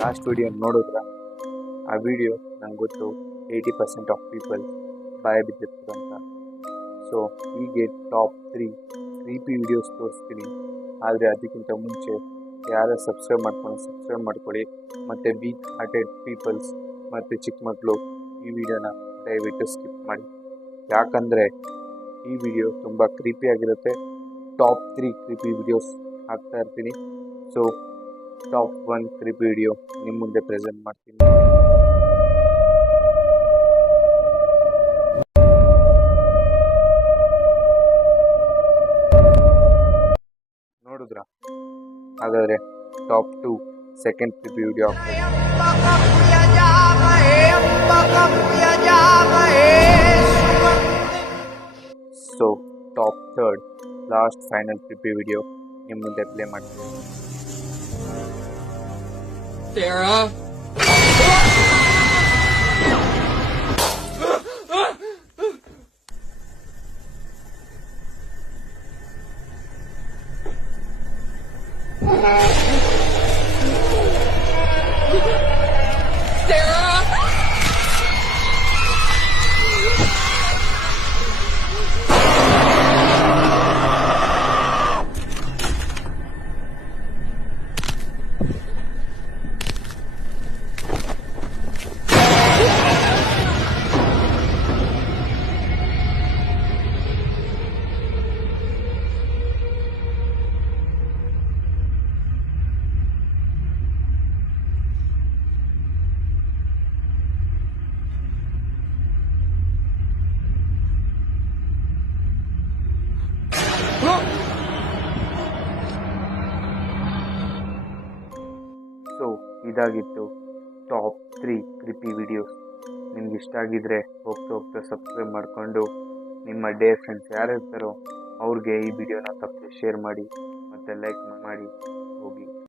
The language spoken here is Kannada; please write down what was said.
ಲಾಸ್ಟ್ ವಿಡಿಯೋ ನೋಡಿದ್ರ ಆ ವಿಡಿಯೋ ನಂಗೆ ಗೊತ್ತು 80% ಆಫ್ ಪೀಪಲ್ ಭಯ ಬಿದ್ದಿರ್ತದೆ ಅಂತ. ಸೊ ಹೀಗೆ ಟಾಪ್ 3 ಕ್ರೀಪಿ ವಿಡಿಯೋಸ್ ತೋರಿಸ್ತೀನಿ. ಆದರೆ ಅದಕ್ಕಿಂತ ಮುಂಚೆ ಯಾರು ಸಬ್ಸ್ಕ್ರೈಬ್ ಮಾಡ್ಕೊಳ್ಳಿ ಮತ್ತು ವೀಕ್ ಹಾರ್ಟೆಡ್ ಪೀಪಲ್ಸ್ ಮತ್ತು ಚಿಕ್ಕ ಮಕ್ಕಳು ಈ ವಿಡಿಯೋನ ದಯವಿಟ್ಟು ಸ್ಕಿಪ್ ಮಾಡಿ. ಯಾಕಂದರೆ ಈ ವಿಡಿಯೋ ತುಂಬ ಕ್ರೀಪಿ ಆಗಿರುತ್ತೆ. ಟಾಪ್ 3 ಕ್ರೀಪಿ ವಿಡಿಯೋಸ್ ಹಾಕ್ತಾ ಇರ್ತೀನಿ. ಸೊ ಟಾಪ್ 1 ಕ್ರೀಪಿ ವಿಡಿಯೋ ನಿಮ್ಮ ಮುಂದೆ ಪ್ರೆಸೆಂಟ್ ಮಾಡ್ತೀನಿ. ನೋಡಿದ್ರ? ಹಾಗಾದರೆ top 2 second ಕ್ರೀಪಿ video so top 3 last final ಕ್ರೀಪಿ video ನಿಮ್ಮ ಮುಂದೆ ಪ್ಲೇ ಮಾಡ್ತೀನಿ. Sarah? ಸೊ ಇದಾಗಿತ್ತು ಟಾಪ್ 3 ಕ್ರೀಪಿ ವಿಡಿಯೋಸ್. ನಿಮ್ಗೆ ಇಷ್ಟ ಆಗಿದ್ರೆ ಹೋಗ್ತಾ ಸಬ್ಸ್ಕ್ರೈಬ್ ಮಾಡಿಕೊಂಡು ನಿಮ್ಮ ಡೇರ್ ಫ್ರೆಂಡ್ಸ್ ಯಾರು ಇರ್ತಾರೋ ಅವ್ರಿಗೆ ಈ ವಿಡಿಯೋನ ತಪ್ಪದೆ ಶೇರ್ ಮಾಡಿ ಮತ್ತು ಲೈಕ್ ಮಾಡಿ.